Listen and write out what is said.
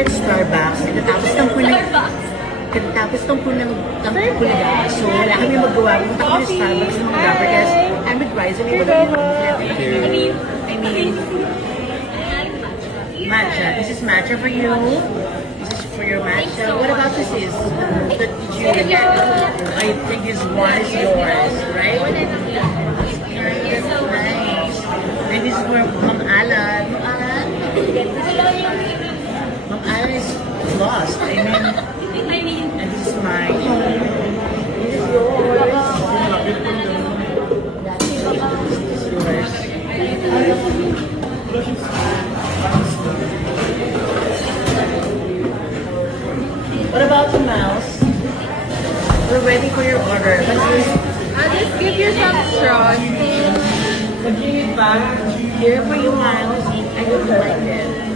we're at Starbucks. Katapos ng punang puliga. So, wala kami magawa. Punta kami sa Starbucks ng mga because I'm with Ryzen. I mean, matcha. This is matcha for you. This is for your matcha. What about this is? I think this one is yours, right? That's nice. And this is for Ma'am Alan. Ma'am Alan is lost. I mean, and this is mine. This is yours. This is yours. What about the mouse? We're ready for your order. I'll just give you some straws. But give it back. Here for you, Miles. I don't like it.